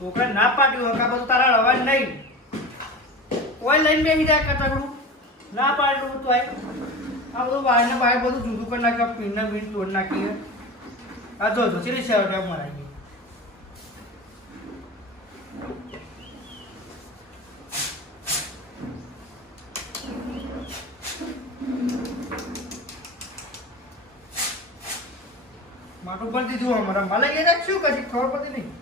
છોકરા ના પાડ્યું હકા બધું તારા અવાજ નહીં કોઈ લઈને બેસી જાય કટકડું ના પાડ્યું તો આ બધું બહાર ને બહાર બધું જુદું કરી નાખ્યું પીને બીન તોડ નાખીએ આ જો ચીરી છે મરાઈ ગઈ માટું પર દીધું અમારા માલે ગઈ રાખશું કશી ખબર પડતી નહીં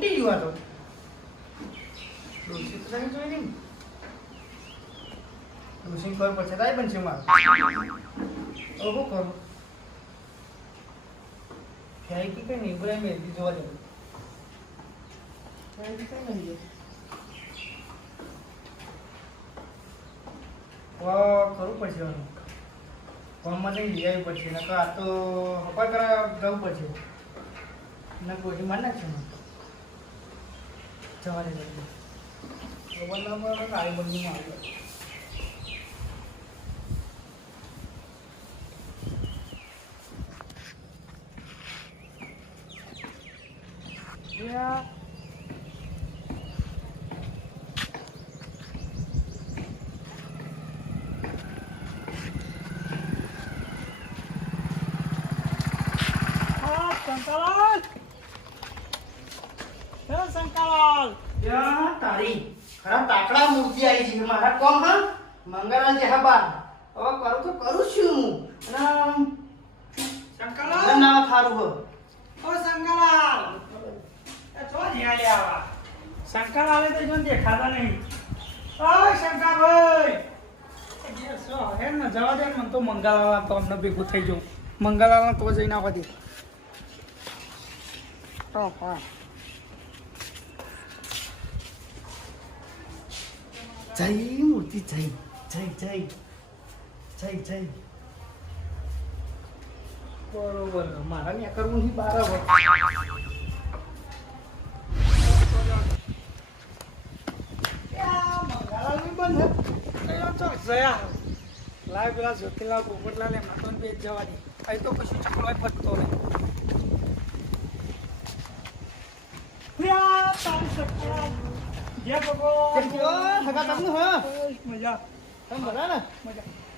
તૂટી ગયું આ તો ડોસી તો જોઈ નહીં ડોસી ખબર પડશે તાઈ બનશે મારું શું કરું ક્યાંય કઈ નહીં ઇબ્રાહિમ મેલથી જોવા જવું ક્યાંય કઈ નહીં કરવું પડશે ફોનમાં નહીં લઈ આવવી પડશે નકર આ તો હપા કરવા જવું પડશે ના કોઈ માર નાખશે ને જવા દે આવી બધું આવી Yeah. Sangkalan. Sangkalan. Ya, tarik. Karena takra murti ai ji મારા કોમ હા મંગળા જે હબા હવે કરું તો કરું છું અને સંકલાલ ના થારું હો ઓ સંકલાલ એ તો જીયા આવા સંકલાલ તો જોન દેખાતા નહીં ઓય શંકાભાઈ એ સો હે ન જવા દે મન તો મંગળા તો અમને ભેગું થઈ જાઉં મંગળા તો જઈને આવવા દે તો હા જય મૂર્તિ જય જય જય જય જય બરોબર મારા ને કરવું નહીં બરાબર લાય પેલા જ્યોતિલાલ પોપટલાલ એમાં તો બે જવા દે અહીં તો કશું ચકલો પત્તો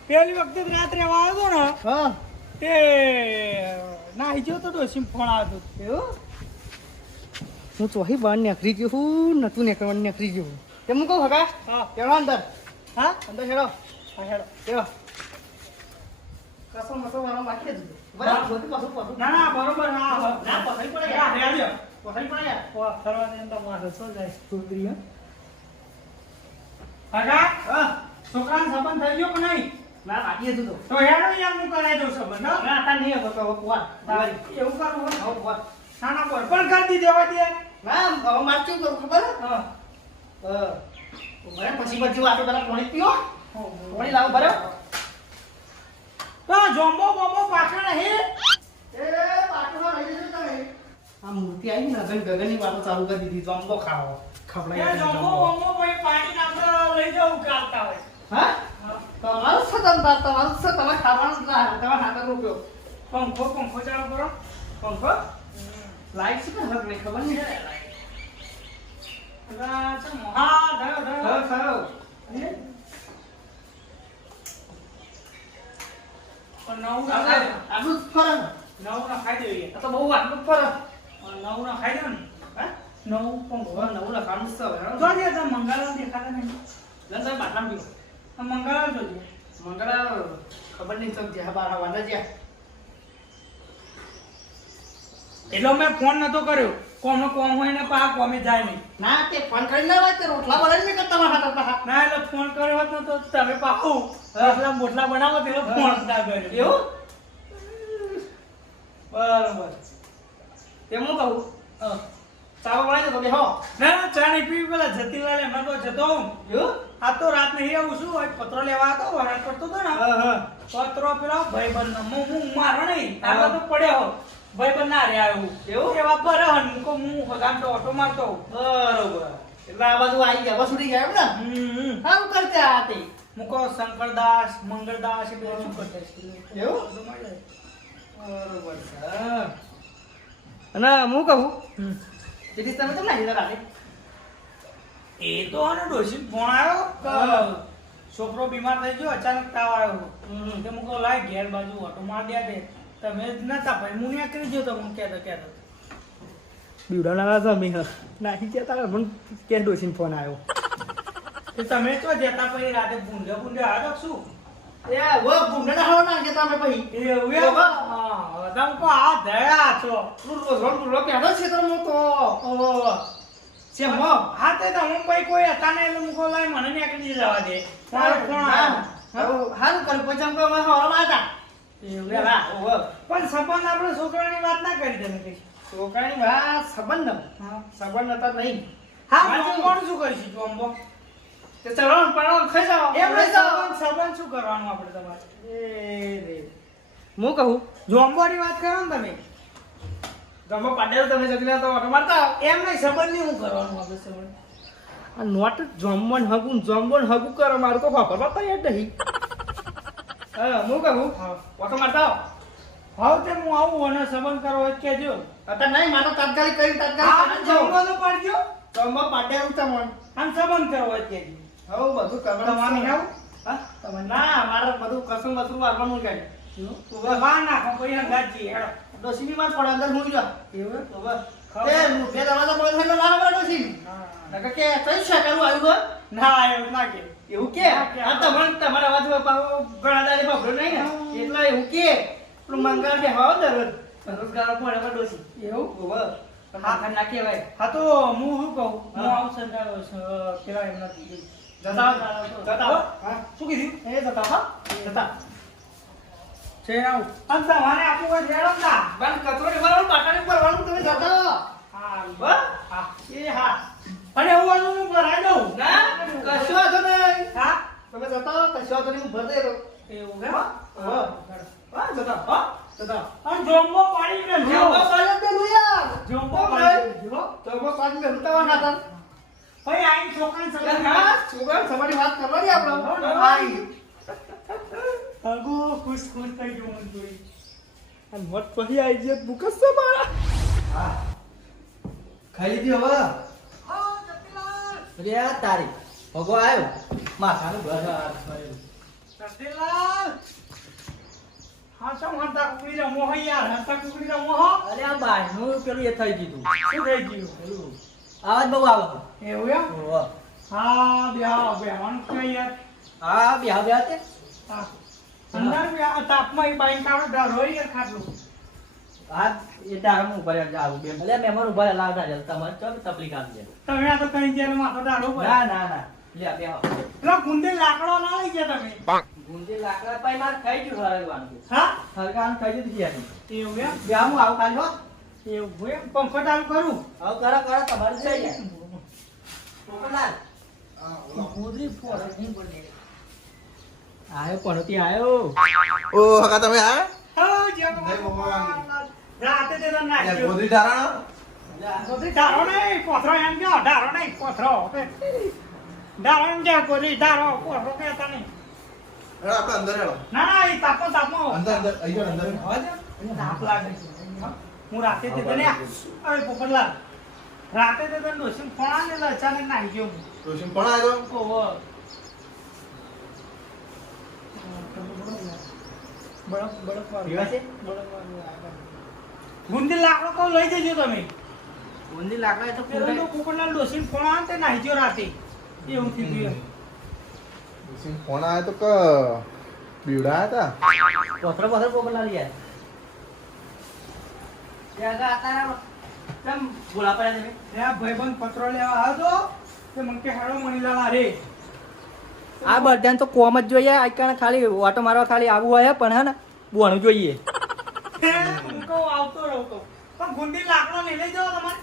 પેલી વખતે રાત રહેવા આવ્યો ને તે નાહી ગયો તો ડોસી ફોન આવ્યો હતો હું ચોહી બહાર નીકળી ગયો હું નતું નીકળવાનું નીકળી ગયું તે હું કહું હગા કેળો અંદર હા અંદર હેડો હા હેડો કેવો કસો મસો વાળો બાકી જ બરાબર પાછું ના ના બરોબર ના ના પસાઈ પડે યાર હેડજો પસાઈ પડે યાર ઓ સરવાને અંદર મારે સો જાય સુંદરી હગા છોકરાનો સંબંધ થઈ ગયો કે નહીં ના બાકી હતું તો હેડો યાર હું કરાઈ દઉં સંબંધ ના આતા નહીં હતો તો કુવાર એવું કરું હો કુવાર ના ના પર પણ કરી દેવા દે ના હવે માર શું કરું ખબર મને પછી બચ્ચું આટો પેલા પાણી પીઓ પાણી લાવો બરાબર તો જોમ્બો બોમ્બો પાછળ હે એ પાછળ રહી જજો તમે આ મૂર્તિ આવી ને ગગનની વાતો ચાલુ કરી દીધી જોમ્બો ખાવો ખવડાય જોમ્બો બોમ્બો ભાઈ પાણી નાખો લઈ જાવ કાલતા હોય હા તમારું સતંતર તમારું સ તમે ખાવાનું ના તમે હાથ રૂપિયો પંખો પંખો ચાલુ કરો પંખો લાઈટ છે ને હવે ખબર નહીં હા ધરો ધરો ધરો નવું આટલું ફરક નવું ના ખાઈ દેવી તો બહુ આટલું ફરક નવું ના ખાઈ દે ને હા નવું પંખો નવું ના ખાવાનું છે જો જે તો મંગળા દેખાતા નહીં લંસા બાટલા પીવો મંગળા જોજો મંગળા ખબર નહીં સબ જ્યાં બાર વાના જ્યાં એટલે મેં ફોન નતો કર્યો કોમનો કોમ હોય ને પા કોમે જાય નહીં ના તે ફોન કરી ના હોય તે રોટલા બનાવી મેં કરતા મારા પા ના એટલે ફોન કર્યો હોત ને તો તમે પાહુ રોટલા મોટલા બનાવો તે ફોન ના કર્યો એવું બરાબર તે હું કહું ચા બનાવી દો હો ના ચા નહીં પીવી પેલા જતીલાલ એમાં તો જતો હું એવું આ તો રાત નહીં આવું છું પત્રો લેવા હતો વરાટ પડતો હતો ને પત્રો પેલા ભાઈબંધ હું મારો નહીં આ તો પડ્યો ભાઈ બન ના રે આવ્યું એવું એવા પર હન કો હું હગામ તો ઓટો મારતો બરોબર એટલે આ બાજુ આવી ગયા વસુડી ગયા એમ ને સારું કરતા આ તે મુકો શંકરદાસ મંગળદાસ એ બધા શું કરતા છે એવું બરોબર છે અને હું કહું તેથી તમે કેમ નાખી રાતે એ તો આનો ડોશી ફોન આવ્યો છોકરો બીમાર થઈ ગયો અચાનક તાવ આવ્યો તે મુકો લાય ઘેર બાજુ ઓટો માર દે દે તમે નતા ભાઈ હું ને કરી દો તો હું કહેતો બીવડા ના જમી નાખી ગયા તારે મને કે ડોસીને ફોન આવ્યો તે તમે તો જતા પછી રાતે ભૂંડે આવ્યો શું એ વો ગુંડા ના હોના કે તમે પછી એવું એમ હા તમ કો આ દયા છો લો કે આનો છે તો તો છે મો હા તે તો હું ભાઈ કોઈ હતા ને એટલે મુકો લાય મને ને કરી જવા દે મારો ફોન આવ્યો હારું કર પછી અમે હવા હતા એવું હા પણ સંબંધ આપણે છોકરાની વાત ના કરી તમે કઈ છોકરાની વાત સંબંધ સંબંધ હતા નહીં હા કોણ શું કરીશું જોમ્બો તે ચલો પાડો ખાઈ જાઓ એમ નહીં સંબંધ શું કરવાનું આપણે તમારે એ રે હું કહું જોમ્બોની વાત કરો ને તમે ગમો પાડેલો તમે જગલા તો ઓટો મારતા એમ નહીં સંબંધ નહીં હું કરવાનું આપણે સંબંધ આ નોટ જોમ્બન હગું કરો મારું તો વાપરવા તૈયાર નહીં હા હું કહું ઓટો મારતા હાવ તે હું આવું અને સંબંધ કરો હોય કેજો અત્યારે નહીં મારો તાત્કાલિક કરી હા તાત્કાલિક જોમ્બોનો પાડજો ગમો પાડેલું તમને આમ સંબંધ કરો હોય કેજો હવ બધું કરવાનું તમારે છે. આવું હા તમારે ના મારે બધું કસમ બસરું વારવાનું ગાડી વા નાખો કોઈ અંગાજી હેડો ડોસીની માં પડે અંદર હું જા એવું બરોબર એ બે દરવાજા બંધ થઈને ના આવવા ડોસી નકર કે કઈ શકારું આવ્યું ગો ના એવું ના કે એવું કે આ તમારા અવાજ ઘણા દાડે બબડો નહીં ને એટલે એવું કે પેલું મંગળ બે હાવ દરરોજ રોજગારો પડે પર ડોસી એવું બરોબર હા ખા ના કહેવાય હા તો હું શું કહું હું આવું સંદાર પેલા એમના જતા હા શું કીધું એ જતા હા જતા છે આવું અને તમારે આપું કોઈ રેડો ના બંધ કચરો ભરવાનું બાટાને ભરવાનું તમે જતા હા બસ હા એ હા અને એવું વાળું હું ભરાઈ દઉં ના કશો વાંધો નહીં હા તમે જતા કશો વાંધો નહીં હું ભરી દઉં એવું કે હા જતા હા જતા અને જોમ્બો પાડી ને જોમો પાડે પેલું યાર જોમ્બો ભાઈ. પાડી જો જોમો પાડે પેલું તવા ખાતા ભાઈ આઈ છોકરાને યાર સગા હા છોકરા તમારી વાત કરવાની આપણે આઈ અગો ખુશ ખુશ થઈ ગયો મન જોઈ અને મત પછી આઈ જે બુકસ છે મારા હા ખાઈ લીધી હવે હા જતીલાલ અરે આ તારી ભગો આવ્યો માથાનું ઘર જતીલાલ હા શું હંતા કુકડી રમો હો યાર હંતા કુકડી રમો હો અરે આ બાયનું પેલું એ થઈ ગયું શું થઈ ગયું પેલું આવાજ બહુ આવે એવું એમ ઓહો. હા બેવાનું કે યાર હા બેહા બેહા તે હા અંદર બે તાપમાં એ બાઈક કાઢો ડર હોય યાર ખાટલું હા એ તારા હું ઉપર આવું બે અલ્યા મેમર ઉભા લાવતા છે તમારે ચો તકલીફ આવી જાય તમે આ તો કઈ જેલ માથો ડાળો પર ના ના ના લે બેહો પેલો ગુંદે લાકડો ના લઈ ગયા તમે ગુંજી લાકડા પાઈ માર ખાઈ ગયું હરગવાનું હા હરગાન ખાઈ દીધું છે એવું એમ બે હું આવું કાઢ હો એવું એમ પંખો ચાલુ કરું આવું કરો કરો તમારે થઈ જાય પોપટલાલ કુદરી ફોડે નહીં પડે આયો પણ તે આયો ઓ હકા તમે આ હા જે રાતે તે ના નાખ્યો ગોદરી ધારાણો ગોદરી ધારો નહીં પોથરો એમ કે ધારો નહીં પોથરો ધારો એમ કે ગોદરી ધારો પોથરો કહેતા નહીં હેડો આપણે અંદર હેડો ના ના એ તાપો તાપો અંદર અંદર અહીં જો અંદર તાપ લાગે છે હું રાતે તે તને અરે પોપટલાલ રાતે તે તને ડોસીને ફોન આવેલો અચાનક નાહી ગયો હું રોશન પણ આવ્યો ઓહો પીવા છે? ગુંદી લાકડો કહું લઈ જજો તમે ગુંજી લાકડા એ તો પેલો તો પોપટલાલ ડોસીને ફોન આવે તે નાહી ગયો રાતે એવું થઈ ગયું રોશન ફોન આવ્યો તો ક બીવડા હતા પોથરો પોથરો પોપટલાલ યાર ત્યાં આતા કેમ બોલા પડે તમે ત્યાં ભાઈબંધ પત્રો લેવા આવ્યો તો તે મને કે હેડો મણીલાલ અરે આ બધાને તો કોમ જ જોઈએ આજકાલ ખાલી ઓટો મારવા ખાલી આવું હોય પણ હે ને બોણું જોઈએ હું કહું આવતો રહું કહું પણ ગુંદી લાકડો લઈ લઈ જાઓ તમારે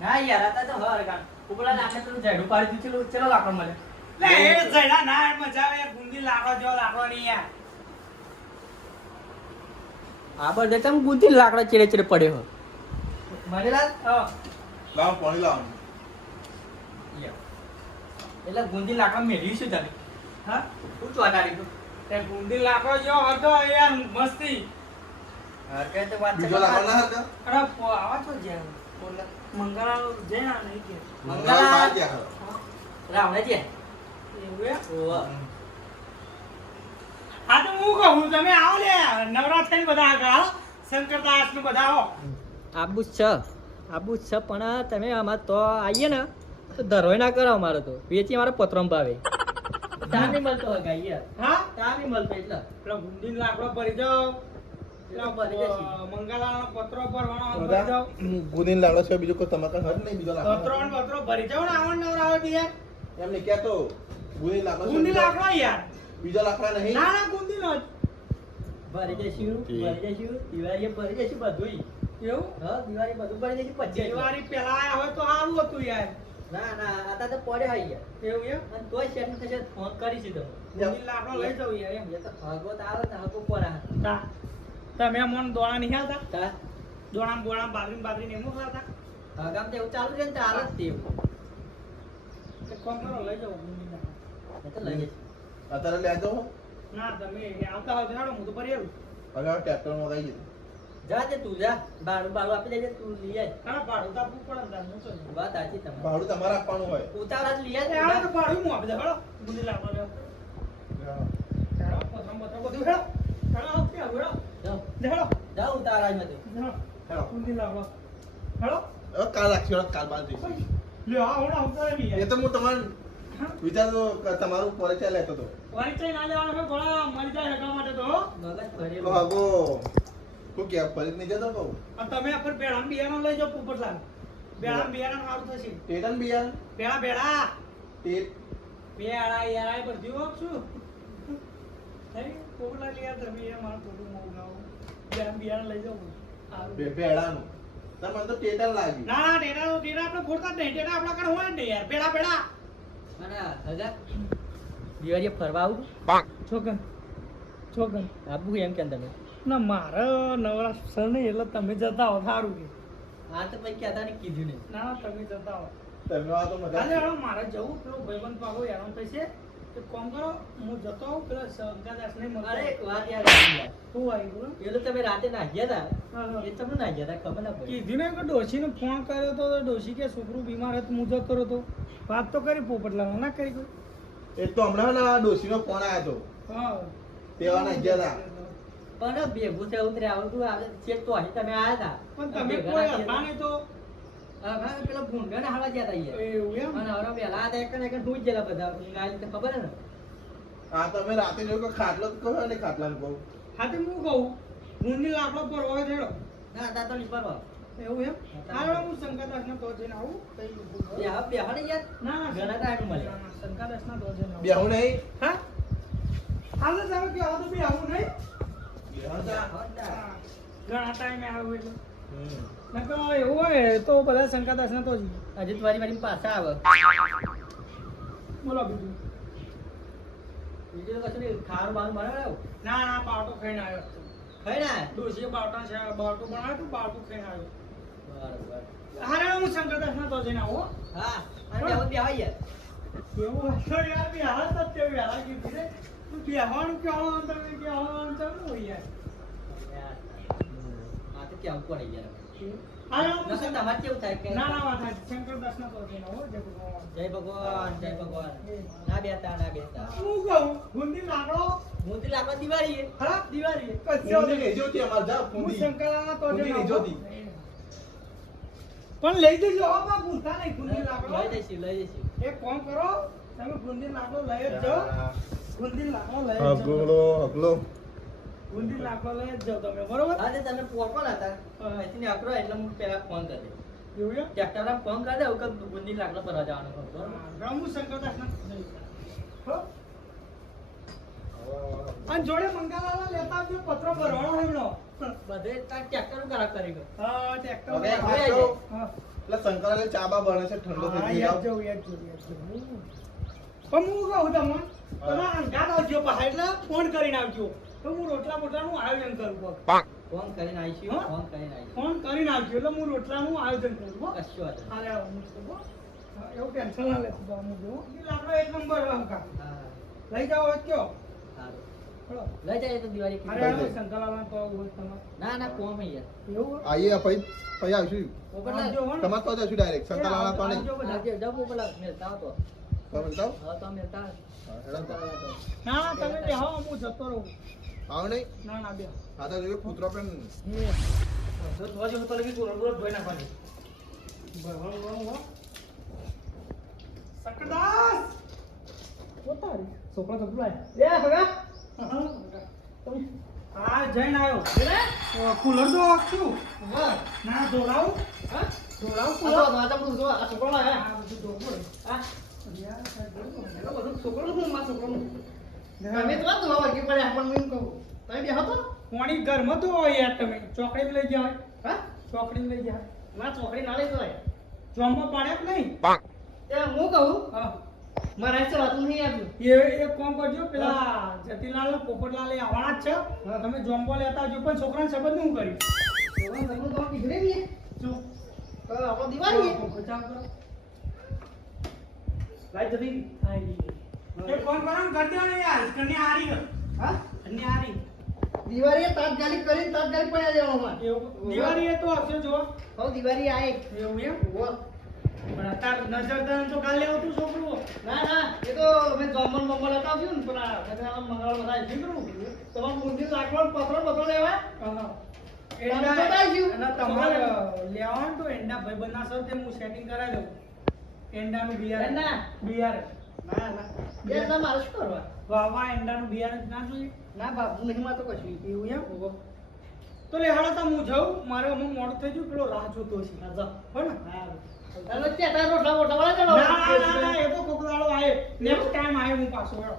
ના યાર આતા તો હરગાન પોપટલાલ આપણે પેલું ઝાડુ પાડી દીધું ચલો લાકડો મળે લે એ જઈડા ના મજા આવે ગુંદી લાકડો જેવો લાકડો નહીં યાર આ બધા તમે ગુંથી લાકડા ચેડે ચેડે પડ્યો મરેલાલ હા લાવો પાણી લાવો એટલે ગુંદી લાકડા મેળવી શું તારી હા શું ચોટાડી તું તે ગુંડી લાકડો જેવો હતો યાર મસ્તી. હા કે તો વાત બીજો લાકડો ના હતો અરે આવા છો જ્યાં મંગળા જઈને આ નહીં કે મંગળા બહાર ગયા હે. રાવણે છે એવું એમ? ઓવા હા તો હું કહું તમે આવો લે નવરાત્રી બધા આગળ શંકરદાસ નું બધા આવો. આબુ છે પણ તમે આમાં તો આવીએ ને તો ધરોય ના કરો અમારે તો વેચી અમારે પત્રમ ભાવે તા નહીં મળતો હોય ગાઈ યાર હા તા નહીં મળતો એટલે પેલો ગુંડી લાકડો ભરી જાઓ પેલો ભરી જશે. મંગલાનો પત્રો ભરવાનો ભરી જાઓ ગુદીન લાકડો છે બીજો કોઈ તમાકુ હર નહીં બીજો પત્રો લાકડો ને પત્રો ભરી જાઓ ને આવણ નવરાવે બી યાર એમને ક્યાં તો ગુદીન લાકડો છે ગુંડી બીજો- લાકડો યાર બીજો લાકડા નહીં ના ના ગુંડી નો ભરી જઈશું દિવાળી ભરી જઈશું બધું એવું હા દિવાળી બધું ભરી જઈશું પછી દિવાળી પેલા આયા હોય તો સારું હતું યાર ના ના આતા તો પડે આવી ગયા એવું એમ અને તોય સેટિંગ થશે તો ફોન કરીશું તમે ગુંડી લાકડો લઈ જાવ યાર એમ એ તો ભાગવત આવે ને હકો પરા તા તમે મન દોણા નહીં ખાતા તા દોણા બોણા બાદરી ને એમ ખાતા હગામ તો એવું ચાલુ છે ને તો હાલ જ તે એક કામ કરો લઈ જાઓ ગુંડી લાકડો. એ તો લઈ જઈશું અત્યારે લે જાઓ ના તમે આવતા હોય તો હેડો હું તો ભરી આવું હવે ટ્રેક્ટર માં લઈ જઈએ જા તે તું જા બારું બારું આપી દેજે તું લઈ આય ના ભાડું તો આપવું પડે ને તાર હું તો વાત સાચી તમારી ભાડું તમારે આપવાનું હોય ઉતાવળા જ લઈ એ આય આ તો ભાડું હું આપી દે હેડો ગુંડી લાકડો લ્યો હેડો પતરમ બધું હેડો હેડો આવતી આવું હેડો જાઓ હેડો જાઓ ઉતાવળા મતે હેડો હેડો ગુંડી લાકડો હેડો હવે કાલ રાખીએ કાલ બાદ જઈશું લ્યો આ હોડા ઉતારે બી એ તો હું તમારે વિચારતો કે તમારું પરિચય લેતો હતો પરિચય ના લેવાનો હોય થોડા મળી જાય હેડવા માટે તો હો. મગજ તો ફરેલું આગો શું કે પરિચ નહીં જતો કહું અને તમે આપણ બેડા બિયારણ લઈ જાઓ પોપટલાલ બેડા બિયારણ સારું થશે ટેટન બિયાર બેડા બેડા ટેટ બેડા યાર આ બધું હોપ છું નહીં પોપટલાલ યાર તમે યાર મારું થોડું મોં ગાઓ બેડા બિયારણ લઈ જાઓ સારું. ભેડાનું તમને તો ટેટન લાગ્યું ના ના ટેડા આપણે ફોડતા જ નહીં ટેડા આપણા કણ હોય જ નહીં યાર બેડા બેડા અને હગા દિવાળીએ ફરવા આવું છોકન આબુ એમ કેમ તમે ના મારે નવરાત્ર નહીં એટલે તમે જતા હો સારું કે આ તો પછી કહેતા ને કીધું નહીં ના ના તમે જતા હો તમે આ તો મજા કાલે હવે મારે જવું પેલો ભાઈબંધ પાકો હેરાન થશે તો કોમ કરો હું જતો આવું પેલા શંકાદાસ ને અરે એક વાત યાદ શું આવી બોલો પેલું તમે રાતે નાહ્યા હા, હતા હા. એ તમને નાહ્યા હતા ખબર ના પડી કીધું ને કે ડોશીને ફોન કર્યો તો ડોશી કે છોકરું બીમાર હતું હું જતો રહ્યો તો વાત તો કરી પોપટલાલ ના કરી કોઈ એ તો હમણાં ના ડોશીનો ફોન આવ્યો હતો હા તેવા ના ગયા હતા પણ ભેગું છે ઉતરે આવતું આવે છે તો અહીં તમે આયા પણ હતા તમે કોઈ હતા નહીં તો હા પેલા ભૂંડને હાવા ગયા હતા યાર એવું એમ અને હવે વહેલા હતા એક ને એક ડૂજ ગયેલા બધા ગાય તો ખબર હે ને હા તમે રાતે જોયું કે ખાટલો જ કહો ને ખાટલાને કહું હા તો હું કહું ગુંડી લાકડો પર હોય થયો ના તા તો લીપરવા એવું એમ હા હું શંકાદાસ ને તો જઈને આવું બેહાડે યાર ના ના ઘણા ટાઈમ મળે શંકાદાસ ના તો જઈને આવું બેહું નહીં હા હાલ જ આવે કે આવું તો બી આવું નહીં બેહું તા. ઘણા ટાઈમે આવું એટલે હમ. નકર એવું હોય તો બધા શંકાદાસ ને તો જ હજી તો વારી પાછા આવે બોલો બીજું બીજું તો કશું નહીં ખાવાનું બાનું બનાવ્યું ના ના બાવટો ખાઈને આવ્યો ખાઈ ના ડોશીએ બાવટા છે બાવટું બનાવ્યું તું બાવટું ખાઈને આવ્યો બરાબર હારે હું શંકરદાસ ના તો જઈને આવું હા અને બેહો બેહાય યાર એવું હતો યાર બી હાલ જ તે વેલા કીધું રે તું બેહવાનું કહેવાનું તમે કહેવાનું ચાલુ હોય યાર આ તો કેવું પડે યાર હારે હું નકર તમારે કેવું થાય કે ના ના વાત સાચી. શંકરદાસ ના તો જઈને આવો જય ભગવાન. જય ભગવાન ના બેતા ના બેતા હું કહું ગુંદી લાકડો મોતી લાકડા દિવાળી હા દિવાળી ફૂંદી લેજો તે અમારે જા હું ફૂંદી. શંકરના તો ફૂંદી જઈને લીધો આવો. હતી. પણ લઈ જજો હો બા ભૂલતા નહીં ગુંદી લાકડો લઈ જઈશું લઈ જઈશું એક કામ કરો તમે ગુંદી લાકડો લઈ જ જાઓ ગુંદી લાકડો લઈ જ જાઓ હગલો હગલો ગુંદી લાકડો લઈ જ જાઓ તમે બરોબર આજે તમે પોકો ના હતા અહીંથી આકરો એટલે હું પેલા ફોન કરી દે એવું એમ? ટ્રેક્ટરના ફોન કરી દે કે ગુંદી લાકડો ભરવા જવાનું હોય, બરોબર હા, હું શંકરદાસ ના હો અને જોડે મંગાલાલા લેતા આવજો પત્રો ભરવાનો હમણો બધે તાર ટ્રેક્ટર કરા કરી ગયો હા ટ્રેક્ટર હવે હા ખાટલો હા એટલે શંકરાલે ચાબા બને છે ઠંડો થઈ ગયો યાદ જાઉં યાદ જાઉં પણ હું કહું તમને તમે અંગાત આવજો પાછા એટલે ફોન કરીને આવજો તો હું રોટલા બોટલાનું આયોજન કરું કોક. ફોન કરીને આવીશું હા? ફોન કરીને આવીશું ફોન કરીને આવજો એટલે હું રોટલાનું આયોજન કરું હો. કશું વાત નહીં. હાલે આવો હું તો હો. એવું ટેન્શન ના લેતું તો અમુક જેવું લાકડો એક નંબર અંકા હા લઈ જાઓ કયો સારું ચલો લઈ જાય તો દિવાળી અરે લઈ આ જાય. શંકરલાલને તો હોય તમારે ના ના કોમ યાર એવું આઈએ પછી પછી આવશું પોપટલાલ આવજો, હો ને. તમારે તો જશું ડાયરેક્ટ સંતાલાના તો નહીં આવજો બધા. આવજો જાવ પોપટલાલ મેલતા આવો તો તમે બતાવો હા તો મેલતા હા, હેડો તો. ના ના તમે બેહો હું જતો રહું આવો નહીં ના ના બેહો આ તો જોયું કૂતરો પણ તો ધોજો તો લગી પૂરો પૂરો ધોઈ નાખવાની સકદાસ પોતારી છોકરા તો બોલાય એ હગા હા જઈને આવ્યો કુલર તો આખ્યું ના દોડાવું હા દોડાવું આ તો આ તો જો આ છોકરો લાગે આ બધું દોડવું હા યાર સાહેબ એનો બધું છોકરો હું માં છોકરો તમે તો વાત ધોવા કે પડે આપણ મને કહું તમે બેહો તો કોણી ઘરમાં તો હોય યાર તમે ચોકડી લઈ ગયા હા ચોકડી લઈ ગયા ના છોકરી ના લઈ જવાય જોમમાં પાડે કે નહીં તે હું કહું હા મારા ચલાતું નહીં આપ્યું એ એક કામ કરજો પેલા જતીલાલ પોપટલાલ એ આવવાના જ છે હા. તમે જોમ્બો લેતા આવજો પણ છોકરાને સંબંધ હું કરી તમે તો પીગડે નહીં શું તો આપણો દિવાળી બચાવ કરો લાઈ જતી એ ફોન કરો ને કરી દેવાનો યાર કન્યા હારી કર હા કન્યા હારી દિવાળી તાત્કાલિક કરીને તાત્કાલિક પડ્યા દેવામાં એવું દિવાળી એ તો હશે જો હવે દિવાળી આય એવું એમ ઓહો. પણ અત્યારે નજર દન તો કાલે આવતું છોકરું ના ના એ તો મેં જમણ મમ્મણ હતા આવ્યું ને પેલા બધા મંગળ બધા નીકળું તમારે મૂર્તિ લાકડો પથરો લેવા એંડા તો બતાવી ગયું. અને તમારે લેવાનું તો એંડા ભાઈ બનાસો તે હું સેટિંગ કરાવી દઉં એંડાનું બિયારણ એંડા? બિયારણ ના ના બે ના મારે શું કરવા વાવા એંડાનું બિયારણ ના જોઈએ ના બાપુ નહીં માં તો કશું એવું એમ તો લે હાલો તો હું જાઉં મારે અમુક મોડું થઈ ગયું પેલો રાહ જોતો છે હા જાઓ. હો ને ચાલો ત્યાં તારા રોટલા મોટા વાળા ચાલો ના એ તો કોકડાળો આવે નેક્સ્ટ ટાઈમ આવે હું પાછો હેડો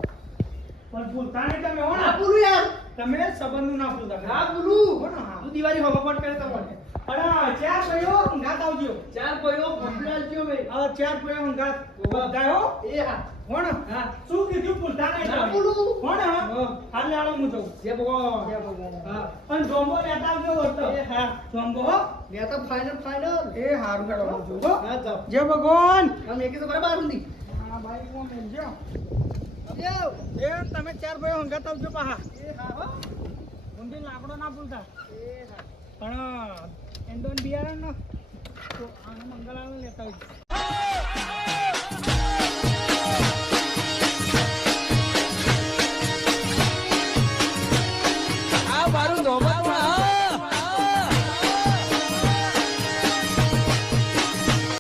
પણ ભૂલતા નહીં તમે હો ને હા બોલું યાર તમે સંબંધનું ના ભૂલતા હા હો બોલું ને હા તું દિવાળી હવામાન કરે તમારે અરે ચાર ભાઈઓ ઊંઘાત આવજો ચાર કોઈનો ભૂલી આલજો ભાઈ હવે ચાર ભાઈઓ ઊંઘાત બધા હો એ હા હો ને હા શું કીધું ભૂલતા નહીં ના તમે. બોલું હો ને હા હાલ હાલો હું જાઉં જય ભગવાન જય ભગવાન. હા અને જોમ્બો લેતા આવજો વર્તો. એ હા જોમ્બો હો મેં તો ફાઇનલ એ હારું હેડો હું જાઉં હો હા જાઓ જય ભગવાન આમ એકી તો બરાબર ઊંધી હા ભાઈ કોણ મેલજો જાઓ એ તમે ચાર ભાઈઓ ઊંઘાત આવજો પાહા એ હા હો ઊંધી લાકડો ના ભૂલતા એ હા પણ એન્ડોન બિયારણ તો આનો મંગળાનો લેતા આવજો